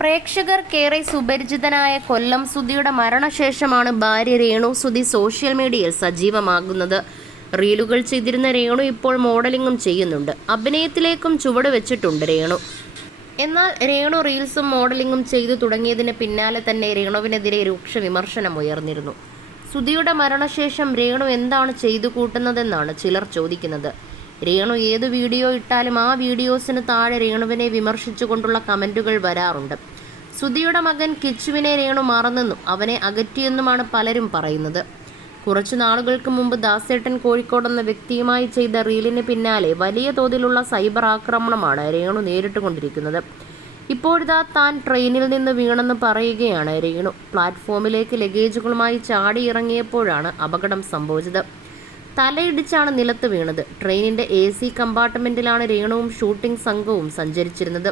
പ്രേക്ഷകർക്കേറെ സുപരിചിതനായ കൊല്ലം സുധിയുടെ മരണശേഷമാണ് ഭാര്യ രേണു സുധി സോഷ്യൽ മീഡിയയിൽ സജീവമാകുന്നത്. റീലുകൾ ചെയ്തിരുന്ന രേണു ഇപ്പോൾ മോഡലിംഗും ചെയ്യുന്നുണ്ട്. അഭിനയത്തിലേക്കും ചുവട് വെച്ചിട്ടുണ്ട് രേണു. എന്നാൽ രേണു റീൽസും മോഡലിംഗും ചെയ്തു തുടങ്ങിയതിന് പിന്നാലെ തന്നെ രേണുവിനെതിരെ രൂക്ഷ വിമർശനം ഉയർന്നിരുന്നു. സുധിയുടെ മരണശേഷം രേണു എന്താണ് ചെയ്തു കൂട്ടുന്നതെന്നാണ് ചിലർ ചോദിക്കുന്നത്. രേണു ഏത് വീഡിയോ ഇട്ടാലും ആ വീഡിയോസിന് താഴെ രേണുവിനെ വിമർശിച്ചുകൊണ്ടുള്ള കമൻറ്റുകൾ വരാറുണ്ട്. സുധിയുടെ മകൻ കിച്ചുവിനെ രേണു മറന്നെന്നും അവനെ അകറ്റിയെന്നുമാണ് പലരും പറയുന്നത്. കുറച്ചു നാളുകൾക്ക് മുമ്പ് ദാസേട്ടൻ കോഴിക്കോട് എന്ന വ്യക്തിയുമായി ചെയ്ത റീലിന് പിന്നാലെ വലിയ തോതിലുള്ള സൈബർ ആക്രമണമാണ് രേണു നേരിട്ടുകൊണ്ടിരിക്കുന്നത്. ഇപ്പോഴിതാ താൻ ട്രെയിനിൽ നിന്ന് വീണെന്ന് പറയുകയാണ് രേണു. പ്ലാറ്റ്ഫോമിലേക്ക് ലഗേജുകളുമായി ചാടിയിറങ്ങിയപ്പോഴാണ് അപകടം സംഭവിച്ചത്. തലയിടിച്ചാണ് നിലത്ത് വീണത്. ട്രെയിനിന്റെ AC കമ്പാർട്ട്മെന്റിലാണ് രേണുവും ഷൂട്ടിംഗ് സംഘവും സഞ്ചരിച്ചിരുന്നത്.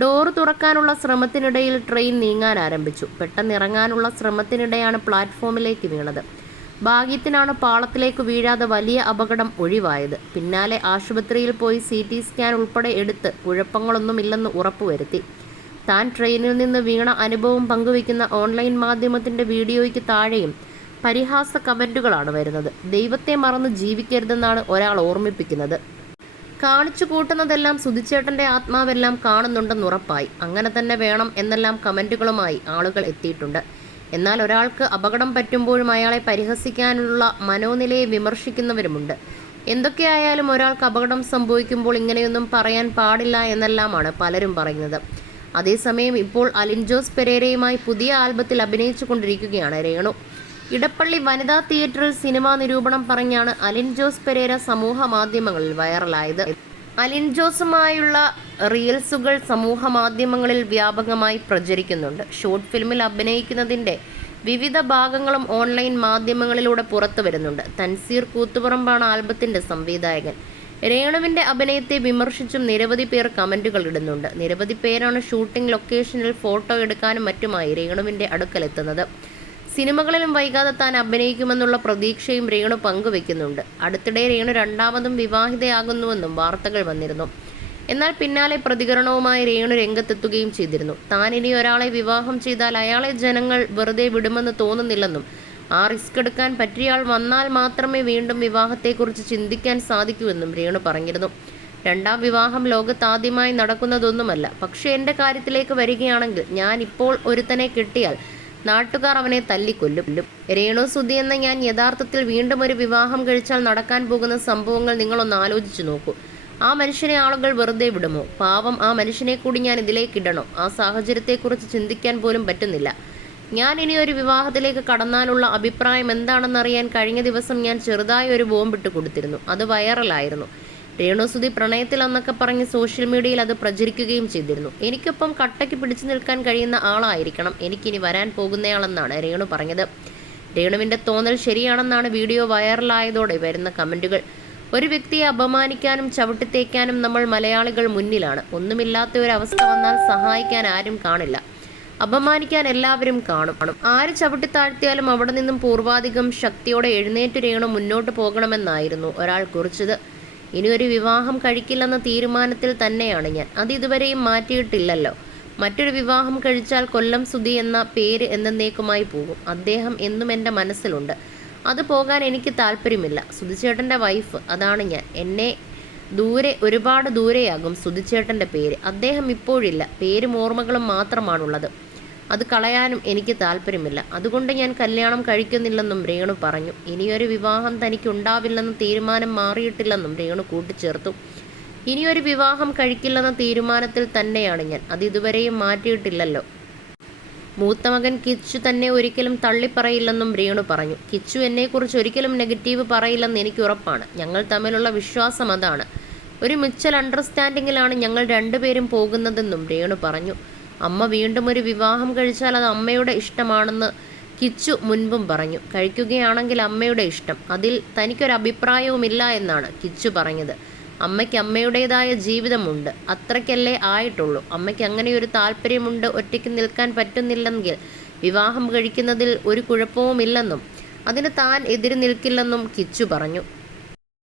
ഡോറ് തുറക്കാനുള്ള ശ്രമത്തിനിടയിൽ ട്രെയിൻ നീങ്ങാൻ ആരംഭിച്ചു. പെട്ടെന്നിറങ്ങാനുള്ള ശ്രമത്തിനിടെയാണ് പ്ലാറ്റ്ഫോമിലേക്ക് വീണത്. ഭാഗ്യത്തിനാണ് പാളത്തിലേക്ക് വീഴാതെ വലിയ അപകടം ഒഴിവായത്. പിന്നാലെ ആശുപത്രിയിൽ പോയി CT സ്കാൻ ഉൾപ്പെടെ എടുത്ത് കുഴപ്പങ്ങളൊന്നുമില്ലെന്ന് ഉറപ്പുവരുത്തി. താൻ ട്രെയിനിൽ നിന്ന് വീണ അനുഭവം പങ്കുവയ്ക്കുന്ന ഓൺലൈൻ മാധ്യമത്തിന്റെ വീഡിയോയ്ക്ക് താഴെയും പരിഹാസ കമന്റുകളാണ് വരുന്നത്. ദൈവത്തെ മറന്ന് ജീവിക്കരുതെന്നാണ് ഒരാൾ ഓർമ്മിപ്പിക്കുന്നത്. കാണിച്ചു കൂട്ടുന്നതെല്ലാം സുധിച്ചേട്ടന്റെ ആത്മാവെല്ലാം കാണുന്നുണ്ടെന്നുറപ്പായി. അങ്ങനെ തന്നെ വേണം എന്നെല്ലാം കമന്റുകളുമായി ആളുകൾ എത്തിയിട്ടുണ്ട്. എന്നാൽ ഒരാൾക്ക് അപകടം പറ്റുമ്പോഴും അയാളെ പരിഹസിക്കാനുള്ള മനോനിലയെ വിമർശിക്കുന്നവരുമുണ്ട്. എന്തൊക്കെയായാലും ഒരാൾക്ക് അപകടം സംഭവിക്കുമ്പോൾ ഇങ്ങനെയൊന്നും പറയാൻ പാടില്ല എന്നെല്ലാമാണ് പലരും പറയുന്നത്. അതേസമയം ഇപ്പോൾ അലിൻ ജോസ് പെരേരയുമായി പുതിയ ആൽബത്തിൽ അഭിനയിച്ചു കൊണ്ടിരിക്കുകയാണ് രേണു. ഇടപ്പള്ളി വനിതാ തിയേറ്ററിൽ സിനിമാ നിരൂപണം പറഞ്ഞാണ് അലിൻ ജോസ് പെരേര സമൂഹ മാധ്യമങ്ങളിൽ വൈറലായത്. അലിൻ ജോസുമായുള്ള റീൽസുകൾ സമൂഹ മാധ്യമങ്ങളിൽ വ്യാപകമായി പ്രചരിക്കുന്നുണ്ട്. ഷോർട്ട് ഫിലിമിൽ അഭിനയിക്കുന്നതിൻ്റെ വിവിധ ഭാഗങ്ങളും ഓൺലൈൻ മാധ്യമങ്ങളിലൂടെ പുറത്തു വരുന്നുണ്ട്. തൻസീർ കൂത്തുപറമ്പാണ് ആൽബത്തിൻ്റെ സംവിധായകൻ. രേണുവിൻ്റെ അഭിനയത്തെ വിമർശിച്ചും നിരവധി പേർ കമൻറ്റുകൾ ഇടുന്നുണ്ട്. നിരവധി പേരാണ് ഷൂട്ടിംഗ് ലൊക്കേഷനിൽ ഫോട്ടോ എടുക്കാനും മറ്റുമായി രേണുവിൻ്റെ അടുക്കലെത്തുന്നത്. സിനിമകളിലും വൈകാതെ താൻ അഭിനയിക്കുമെന്നുള്ള പ്രതീക്ഷയും രേണു പങ്കുവെക്കുന്നുണ്ട്. അടുത്തിടെ രേണു രണ്ടാമതും വിവാഹിതയാകുന്നുവെന്നും വാർത്തകൾ വന്നിരുന്നു. എന്നാൽ പിന്നാലെ പ്രതികരണവുമായി രേണു രംഗത്തെത്തുകയും ചെയ്തിരുന്നു. താൻ ഇനി ഒരാളെ വിവാഹം ചെയ്താൽ അയാളെ ജനങ്ങൾ വെറുതെ വിടുമെന്ന് തോന്നുന്നില്ലെന്നും ആ റിസ്ക് എടുക്കാൻ പറ്റിയാൾ വന്നാൽ മാത്രമേ വീണ്ടും വിവാഹത്തെക്കുറിച്ച് ചിന്തിക്കാൻ സാധിക്കൂവെന്നും രേണു പറഞ്ഞിരുന്നു. രണ്ടാം വിവാഹം ലോകത്താദ്യമായി നടക്കുന്നതൊന്നുമല്ല. പക്ഷേ എൻ്റെ കാര്യത്തിലേക്ക് വരികയാണെങ്കിൽ ഞാൻ ഇപ്പോൾ ഒരുത്തനെ കിട്ടിയാൽ നാട്ടുകാർ അവനെ തല്ലിക്കൊല്ലും. രേണു സുധി എന്ന ഞാൻ യഥാർത്ഥത്തിൽ വീണ്ടും ഒരു വിവാഹം കഴിച്ചാൽ നടക്കാൻ പോകുന്ന സംഭവങ്ങൾ നിങ്ങളൊന്ന് ആലോചിച്ചു നോക്കൂ. ആ മനുഷ്യനെ ആളുകൾ വെറുതെ വിടുമോ? പാവം, ആ മനുഷ്യനെ കൂടി ഞാൻ ഇതിലേക്കിടണോ? ആ സാഹചര്യത്തെക്കുറിച്ച് ചിന്തിക്കാൻ പോലും പറ്റുന്നില്ല. ഞാൻ ഇനി ഒരു വിവാഹത്തിലേക്ക് കടന്നാലുള്ള അഭിപ്രായം എന്താണെന്നറിയാൻ കഴിഞ്ഞ ദിവസം ഞാൻ ചെറുതായി ഒരു ബോംബിട്ട് കൊടുത്തിരുന്നു. അത് വൈറലായിരുന്നു. രേണു സുധി പ്രണയത്തിലെന്നൊക്കെ പറഞ്ഞ് സോഷ്യൽ മീഡിയയിൽ അത് പ്രചരിക്കുകയും ചെയ്തിരുന്നു. എനിക്കൊപ്പം കട്ടയ്ക്ക് പിടിച്ചു നിൽക്കാൻ കഴിയുന്ന ആളായിരിക്കണം എനിക്കിനി വരാൻ പോകുന്നയാളെന്നാണ് രേണു പറഞ്ഞത്. രേണുവിൻ്റെ തോന്നൽ ശരിയാണെന്നാണ് വീഡിയോ വൈറലായതോടെ വരുന്ന കമൻറ്റുകൾ. ഒരു വ്യക്തിയെ അപമാനിക്കാനും ചവിട്ടിത്തേക്കാനും നമ്മൾ മലയാളികൾ മുന്നിലാണ്. ഒന്നുമില്ലാത്ത ഒരു അവസ്ഥ വന്നാൽ സഹായിക്കാൻ ആരും കാണില്ല. അപമാനിക്കാൻ എല്ലാവരും കാണും. ആര് ചവിട്ടിത്താഴ്ത്തിയാലും അവിടെ നിന്നും പൂർവാധികം ശക്തിയോടെ എഴുന്നേറ്റ് രേണു മുന്നോട്ട് പോകണമെന്നായിരുന്നു ഒരാൾ കുറിച്ചത്. ഇനിയൊരു വിവാഹം കഴിക്കില്ലെന്ന തീരുമാനത്തിൽ തന്നെയാണ് ഞാൻ. അത് ഇതുവരെയും മാറ്റിയിട്ടില്ലല്ലോ. മറ്റൊരു വിവാഹം കഴിച്ചാൽ കൊല്ലം സുധി എന്ന പേര് എന്നേക്കുമായി പോകും. അദ്ദേഹം എന്നും എൻ്റെ മനസ്സിലുണ്ട്. അത് പോകാൻ എനിക്ക് താല്പര്യമില്ല. സുധിച്ചേട്ടൻ്റെ വൈഫ്, അതാണ് ഞാൻ. എന്നെ ഒരുപാട് ദൂരെയാകും സുധിച്ചേട്ടൻ്റെ പേര്. അദ്ദേഹം ഇപ്പോഴില്ല. പേരും ഓർമ്മകളും മാത്രമാണുള്ളത്. അത് കളയാനും എനിക്ക് താല്പര്യമില്ല. അതുകൊണ്ട് ഞാൻ കല്യാണം കഴിക്കുന്നില്ലെന്നും രേണു പറഞ്ഞു. ഇനിയൊരു വിവാഹം തനിക്കുണ്ടാവില്ലെന്ന തീരുമാനം മാറിയിട്ടില്ലെന്നും രേണു കൂട്ടിച്ചേർത്തു. ഇനിയൊരു വിവാഹം കഴിക്കില്ലെന്ന തീരുമാനത്തിൽ തന്നെയാണ് ഞാൻ. അത് ഇതുവരെയും മാറ്റിയിട്ടില്ലല്ലോ. മൂത്ത മകൻ കിച്ചു തന്നെ ഒരിക്കലും തള്ളിപ്പറയില്ലെന്നും രേണു പറഞ്ഞു. കിച്ചു എന്നെക്കുറിച്ച് ഒരിക്കലും നെഗറ്റീവ് പറയില്ലെന്ന് എനിക്ക് ഉറപ്പാണ്. ഞങ്ങൾ തമ്മിലുള്ള വിശ്വാസം അതാണ്. ഒരു മ്യൂച്വൽ അണ്ടർസ്റ്റാൻഡിങ്ങിലാണ് ഞങ്ങൾ രണ്ടുപേരും പോകുന്നതെന്നും രേണു പറഞ്ഞു. അമ്മ വീണ്ടും ഒരു വിവാഹം കഴിച്ചാൽ അത് അമ്മയുടെ ഇഷ്ടമാണെന്ന് കിച്ചു മുൻപും പറഞ്ഞു. കഴിക്കുകയാണെങ്കിൽ അമ്മയുടെ ഇഷ്ടം, അതിൽ തനിക്കൊരഭിപ്രായവുമില്ല എന്നാണ് കിച്ചു പറഞ്ഞത്. അമ്മയ്ക്ക് അമ്മയുടേതായ ജീവിതമുണ്ട്, അത്രയ്ക്കല്ലേ ആയിട്ടുള്ളൂ. അമ്മയ്ക്ക് അങ്ങനെയൊരു താല്പര്യമുണ്ട്. ഒറ്റയ്ക്ക് നിൽക്കാൻ പറ്റുന്നില്ലെങ്കിൽ വിവാഹം കഴിക്കുന്നതിൽ ഒരു കുഴപ്പവുമില്ലെന്നും അതിന് താൻ എതിര് നിൽക്കില്ലെന്നും കിച്ചു പറഞ്ഞു.